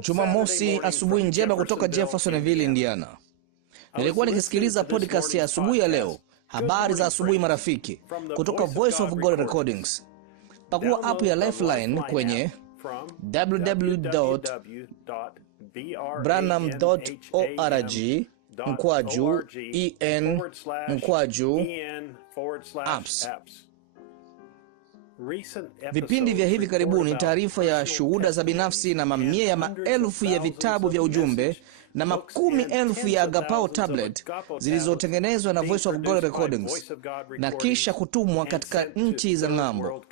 Jumamosi asubuhi njema kutoka Jeffersonville, Indiana. Nilikuwa nikisikiliza podcast ya asubuhi ya leo, habari za asubuhi marafiki, kutoka Voice of God Recordings. Pakua app ya Lifeline kwenye www.branham.org/en/apps. Vipindi vya hivi karibuni, taarifa ya shuhuda za binafsi na mamia ya maelfu ya vitabu vya ujumbe na makumi elfu ya Agapao tablet zilizotengenezwa na Voice of God Recordings na kisha kutumwa katika nchi za ng'ambo.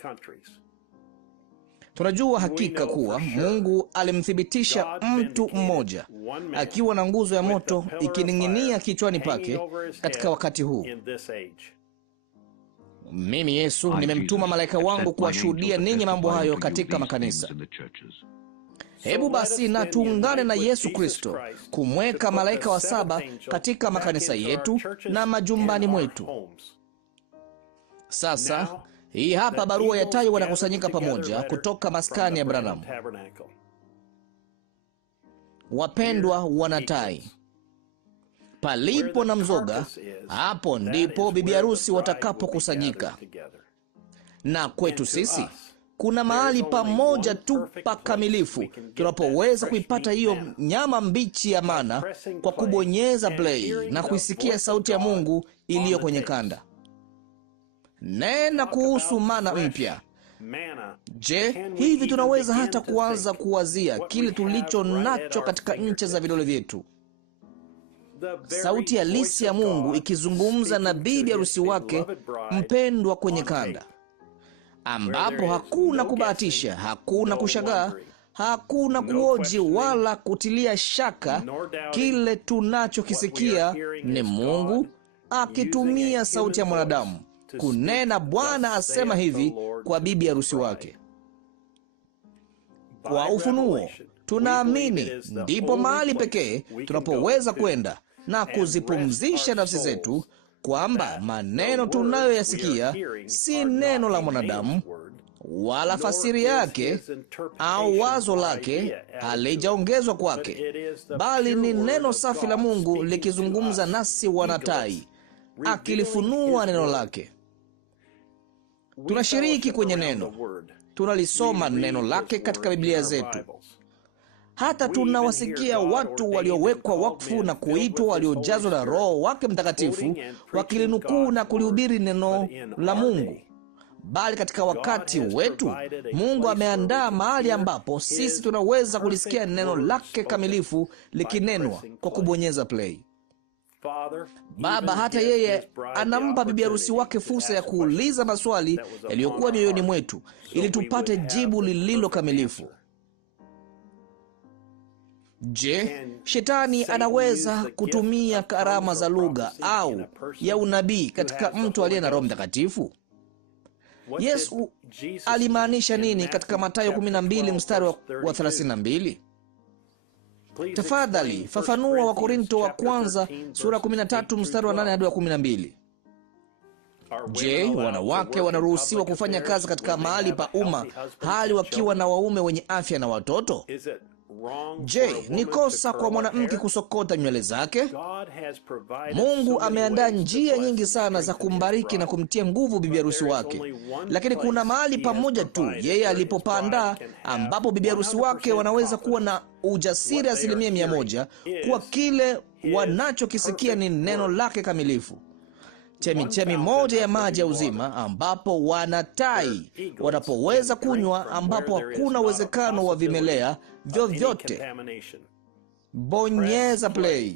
Tunajua hakika kuwa Mungu alimthibitisha mtu mmoja akiwa na nguzo ya moto ikining'inia kichwani pake katika wakati huu. Mimi Yesu nimemtuma malaika wangu kuwashuhudia ninyi mambo hayo katika makanisa. Hebu basi na tuungane na Yesu Kristo kumweka malaika wa saba katika makanisa yetu na majumbani mwetu. Sasa hii hapa barua ya tai wanakusanyika pamoja kutoka maskani ya Branham. Wapendwa wanatai, palipo na mzoga, hapo ndipo bibi harusi watakapokusanyika. Na kwetu sisi kuna mahali pamoja tu pakamilifu tunapoweza kuipata hiyo nyama mbichi ya mana, kwa kubonyeza play na kuisikia sauti ya Mungu iliyo kwenye kanda. Nena kuhusu mana mpya. Je, hivi tunaweza hata kuanza kuwazia kile tulicho nacho katika ncha za vidole vyetu? Sauti halisi ya Mungu ikizungumza na bibi harusi wake mpendwa kwenye kanda, ambapo hakuna kubahatisha, hakuna kushangaa, hakuna kuoji wala kutilia shaka. Kile tunachokisikia ni Mungu akitumia sauti ya mwanadamu kunena, Bwana asema hivi kwa bibi harusi wake. Kwa ufunuo tunaamini ndipo mahali pekee tunapoweza kwenda na kuzipumzisha nafsi zetu, kwamba maneno tunayoyasikia si neno la mwanadamu, wala fasiri yake au wazo lake halijaongezwa kwake, bali ni neno safi la Mungu likizungumza nasi wanatai, akilifunua neno lake. Tunashiriki kwenye neno, tunalisoma neno lake katika Biblia zetu. Hata tunawasikia watu waliowekwa wakfu na kuitwa, waliojazwa na Roho wake Mtakatifu, wakilinukuu na kulihubiri neno la Mungu. Bali katika wakati wetu, Mungu ameandaa mahali ambapo sisi tunaweza kulisikia neno lake kamilifu likinenwa kwa kubonyeza play. Baba hata yeye anampa bibi harusi wake fursa ya kuuliza maswali yaliyokuwa mioyoni mwetu, ili tupate jibu lililo kamilifu. Je, Shetani anaweza kutumia karama za lugha au ya unabii katika mtu aliye na Roho Mtakatifu? Yesu alimaanisha nini katika Mathayo 12 mstari wa 32? Tafadhali fafanua Wakorintho wa kwanza sura 13 mstari wa 8 hadi wa 12. Je, wanawake wanaruhusiwa kufanya kazi katika mahali pa umma hali wakiwa na waume wenye afya na watoto? Je, ni kosa kwa mwanamke kusokota nywele zake? Mungu ameandaa njia nyingi sana za kumbariki na kumtia nguvu bibi harusi wake, lakini kuna mahali pamoja tu yeye alipopaandaa, ambapo bibi harusi wake wanaweza kuwa na ujasiri 100% kuwa kile wanachokisikia ni neno lake kamilifu. Chemichemi moja ya maji ya uzima, ambapo wanatai wanapoweza kunywa, ambapo hakuna uwezekano wa vimelea vyovyote. Bonyeza play.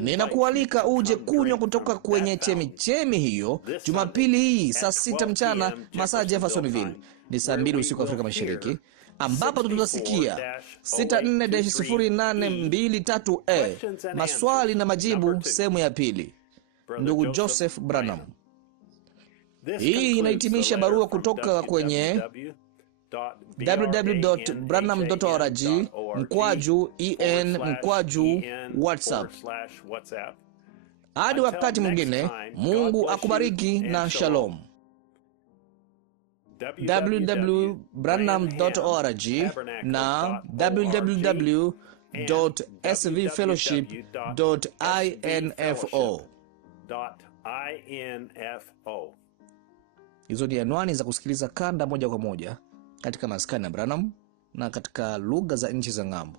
Ninakualika uje kunywa kutoka kwenye chemichemi hiyo Jumapili hii saa 6 mchana masaa Jeffersonville, ni saa 2 usiku Afrika Mashariki, ambapo tutasikia 64-0823 maswali na majibu sehemu ya pili. Ndugu Joseph Branham. Hii inahitimisha barua kutoka kwenye www.branham.org/en/WhatsApp. Hadi wakati mwingine, Mungu akubariki na shalom. www.branham.org na www.svfellowship.info. Hizo ni anwani za kusikiliza kanda moja kwa moja katika maskani ya Branham na katika lugha za nchi za ng'ambo.